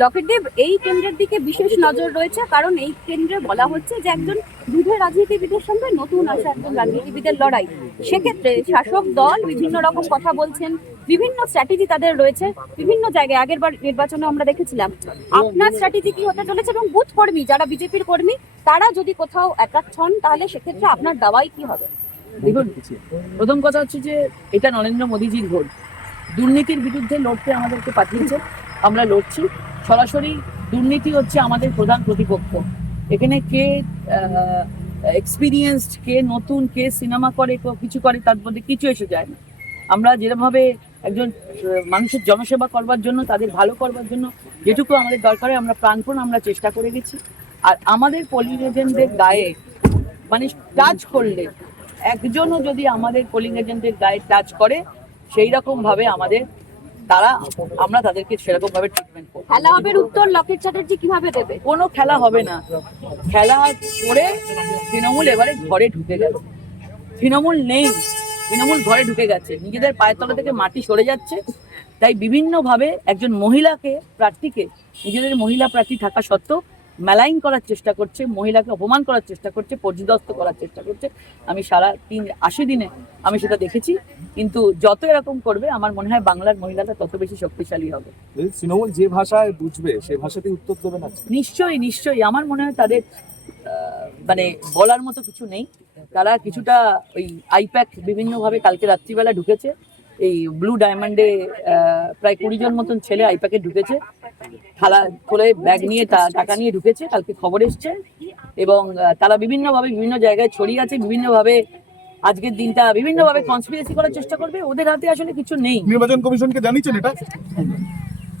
লকেটদেব এই কেন্দ্রের দিকে বিশেষ নজর রয়েছে, কারণ এই কেন্দ্রে বলা হচ্ছে যে একজন যুদ্ধ রাজনীতিবিদের সঙ্গে নতুন আসা একজন রাজনীতিবিদের লড়াই। সেক্ষেত্রে শাসক দল বিভিন্ন রকম কথা বলছেন, বিভিন্ন স্ট্র্যাটেজি তাদের রয়েছে, বিভিন্ন জায়গায় আগের বার নির্বাচনে আমরা দেখেছিলাম। আপনার স্ট্র্যাটেজি কি হতে চলেছে এবং বুথ কর্মী, যারা বিজেপির কর্মী, তারা যদি কোথাও অ্যাট্রাক্ট হন, তাহলে সেক্ষেত্রে আপনার দাওয়াই কি হবে? প্রথম কথা হচ্ছে যে এটা নরেন্দ্র মোদীজির ভোট। দুর্নীতির বিরুদ্ধে লড়তে আমাদেরকে পাঠিয়েছে। আমরা লড়ছি। সরাসরি দুর্নীতি হচ্ছে আমাদের প্রধান প্রতিপক্ষ। এখানে কে এক্সপিরিয়েন্সড কে নতুন, কে সিনেমা করে কিছু করে, তার মধ্যে কিছু এসে যায় না। আমরা যেরকমভাবে একজন মানুষের জনসেবা করবার জন্য, তাদের ভালো করবার জন্য যেটুকু আমাদের দরকার হয়, আমরা প্রাণপণ আমরা চেষ্টা করে গেছি। আর আমাদের পোলিং এজেন্টদের গায়ে মানে টাচ করলে, একজনও যদি আমাদের পোলিং এজেন্টদের গায়ে টাচ করে সেই রকমভাবে আমাদের তারা আমরা তাদেরকে সেরকম ভাবে ট্রিটমেন্ট করব। খেলা হবে উত্তর লকেট চ্যাটার্জি কীভাবে দেবে? কোনো খেলা হবে না। খেলা করে তৃণমূল এবারে ঘরে ঢুকে গেল। তৃণমূল নেই। তৃণমূল ঘরে ঢুকে গেছে। নিজেদের পায়ের তলা থেকে মাটি সরে যাচ্ছে। তাই বিভিন্নভাবে একজন মহিলাকে প্রার্থীকে নিজেদের মহিলা প্রার্থী থাকা সত্ত্বেও মেলাইন করার চেষ্টা করছে মহিলাকে অপমান করার চেষ্টা করছে পর্যদস্ত করার চেষ্টা করছে। আমি সারা তিন আশি দিনে আমি সেটা দেখেছি। কিন্তু যত এরকম করবে আমার মনে হয় বাংলার মহিলারা তত বেশি শক্তিশালী হবে। তৃণমূল যে ভাষায় বুঝবে সে ভাষাতেই উত্তর দেবে না। নিশ্চয়ই নিশ্চয়ই। আমার মনে হয় তাদের মানে বলার মতো কিছু নেই। তারা কিছুটা ওই আইপ্যাক বিভিন্নভাবে কালকে রাত্রিবেলা ঢুকেছে। এই ব্লু ডায়মন্ডে প্রায় কুড়ি জন মতন ছেলে আইপ্যাকে ঢুকেছে। থালা খুলে ব্যাগ নিয়ে তা- টাকা নিয়ে ঢুকেছে। কালকে খবর এসছে। এবং তারা বিভিন্নভাবে বিভিন্ন জায়গায় ছড়িয়ে আছে বিভিন্নভাবে আজকের দিনটা বিভিন্নভাবে কনস্পিরেসি করার চেষ্টা করবে ওদের হাতে আসলে কিছু নেই। নির্বাচন কমিশনকে জানিয়েছেন এটা?